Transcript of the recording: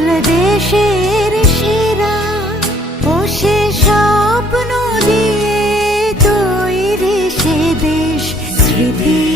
সকল দেশের সেরা ও সে স্বপ্ন দিয়ে তৈরি সে দেশ স্মৃতি